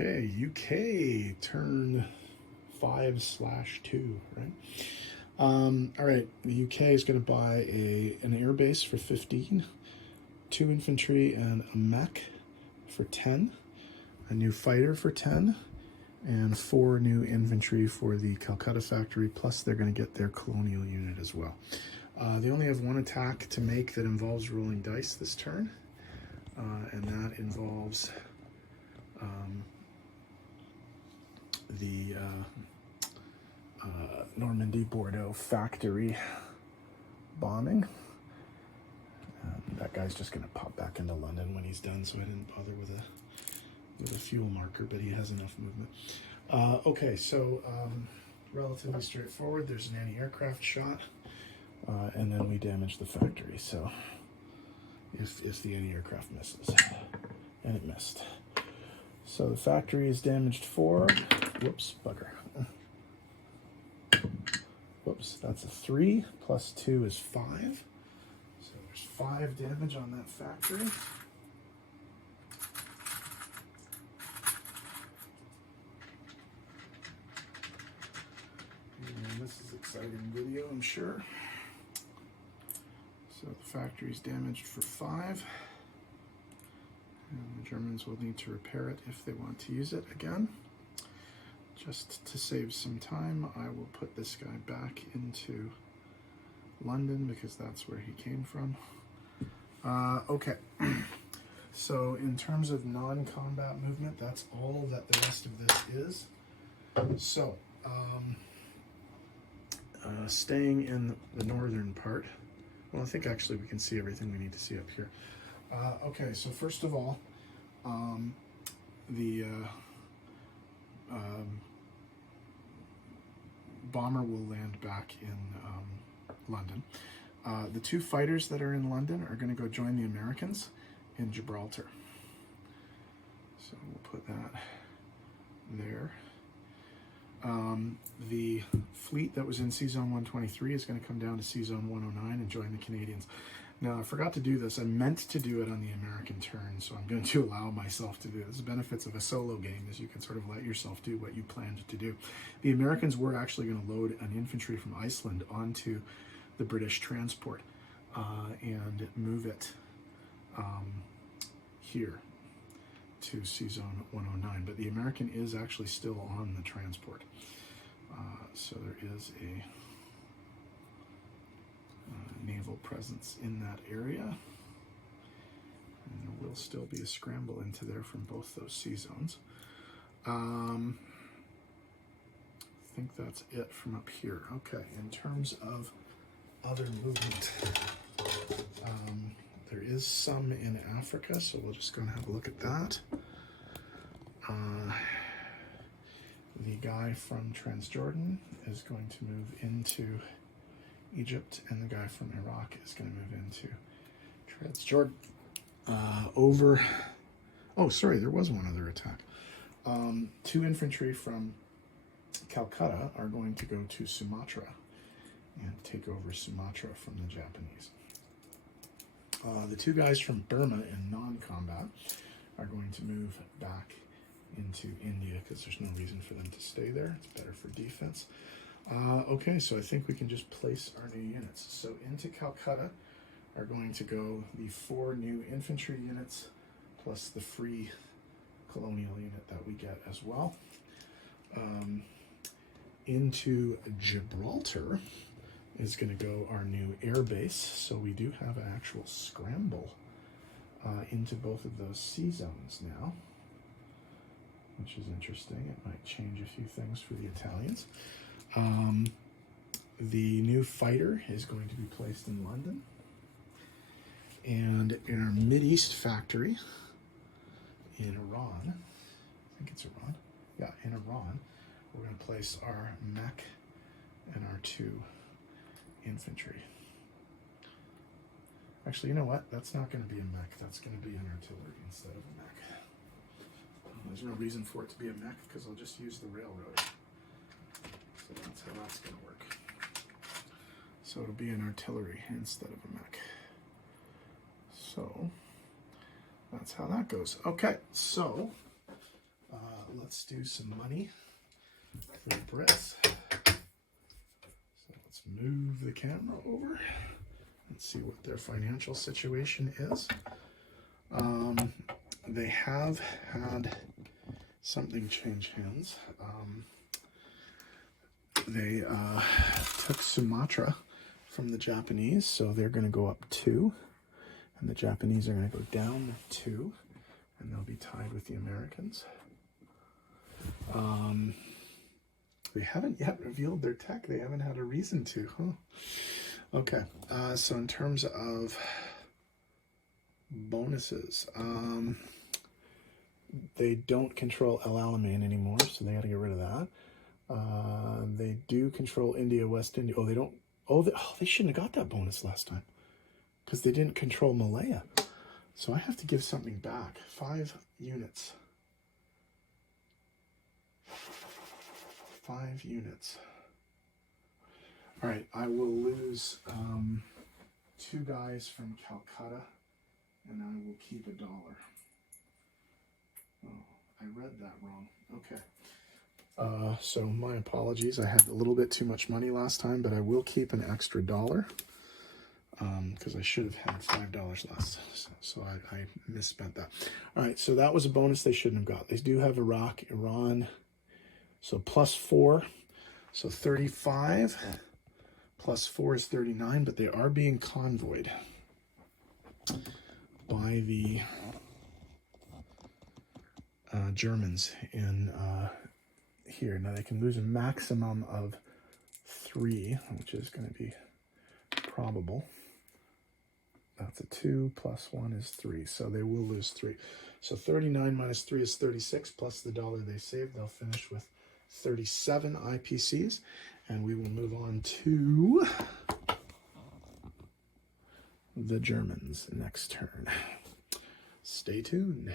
Okay, UK turn 5/2, right? All right, the UK is going to buy an airbase for 15, 2 infantry and a mech for 10, a new fighter for 10, and 4 new infantry for the Calcutta factory, plus they're going to get their colonial unit as well. They only have 1 attack to make that involves rolling dice this turn, and that involves the Normandy Bordeaux factory bombing. That guy's just going to pop back into London when he's done, so I didn't bother with a fuel marker, but he has enough movement. Okay, so relatively straightforward. There's an anti-aircraft shot, and then we damage the factory. So if the anti-aircraft misses, and it missed. So the factory is damaged 4. Whoops, bugger. Whoops, that's a 3, plus 2 is 5. So there's 5 damage on that factory. And this is exciting video, I'm sure. So the factory is damaged for 5. And the Germans will need to repair it if they want to use it again. Just to save some time, I will put this guy back into London because that's where he came from. Okay, so in terms of non-combat movement, that's all that the rest of this is. So, staying in the northern part, well, I think actually we can see everything we need to see up here. Okay, so first of all, the bomber will land back in London. The 2 fighters that are in London are going to go join the Americans in Gibraltar. So we'll put that there. The fleet that was in C-Zone 123 is going to come down to C-Zone 109 and join the Canadians. Now, I forgot to do this. I meant to do it on the American turn, so I'm going to allow myself to do this. The benefits of a solo game is you can sort of let yourself do what you planned to do. The Americans were actually going to load an infantry from Iceland onto the British transport and move it here to C-Zone 109, but the American is actually still on the transport. So there is a naval presence in that area, and there will still be a scramble into there from both those sea zones. I think that's it from up here. Okay, in terms of other movement, there is some in Africa, so we'll just go and have a look at that. The guy from Transjordan is going to move into Egypt, and the guy from Iraq is going to move into Transjordan. Oh, sorry, there was one other attack. 2 infantry from Calcutta are going to go to Sumatra and take over Sumatra from the Japanese. The 2 guys from Burma in non-combat are going to move back into India because there's no reason for them to stay there. It's better for defense. Okay, so I think we can just place our new units. So into Calcutta are going to go the 4 new infantry units plus the free colonial unit that we get as well. Into Gibraltar is going to go our new air base. So we do have an actual scramble into both of those sea zones now, which is interesting. It might change a few things for the Italians. The new fighter is going to be placed in London. And in our Mideast factory in Iran, I think it's Iran. Yeah, in Iran, we're going to place our mech and our 2 infantry. Actually, you know what? That's not going to be a mech. That's going to be an artillery instead of a mech. There's no reason for it to be a mech because I'll just use the railroad. So that's how that's going to work. So it'll be an artillery instead of a mech. So that's how that goes. Okay, so let's do some money for the Brits. So let's move the camera over and see what their financial situation is. They have had something change hands. They took Sumatra from the Japanese, so they're going to go up 2, and the Japanese are going to go down 2, and they'll be tied with the Americans. They haven't yet revealed their tech. They haven't had a reason to, huh? Okay, so in terms of bonuses, they don't control El Alamein anymore, so they got to get rid of that. They do control India, West India. Oh, they don't. Oh, they shouldn't have got that bonus last time because they didn't control Malaya. So I have to give something back. 5 units. 5 units. All right, I will lose 2 guys from Calcutta, and I will keep $1. Oh, I read that wrong. Okay. So my apologies. I had a little bit too much money last time, but I will keep an extra $1 because I should have had $5 less. So I misspent that. All right, so that was a bonus they shouldn't have got. They do have Iraq, Iran. So +4, so 35. +4 is 39, but they are being convoyed by the Germans in here. Now they can lose a maximum of 3, which is going to be probable. That's a 2 + 1 is 3, so they will lose 3. So 39 minus 3 is 36, plus the $1 they saved. They'll finish with 37 IPCs, and we will move on to the Germans next turn. Stay tuned.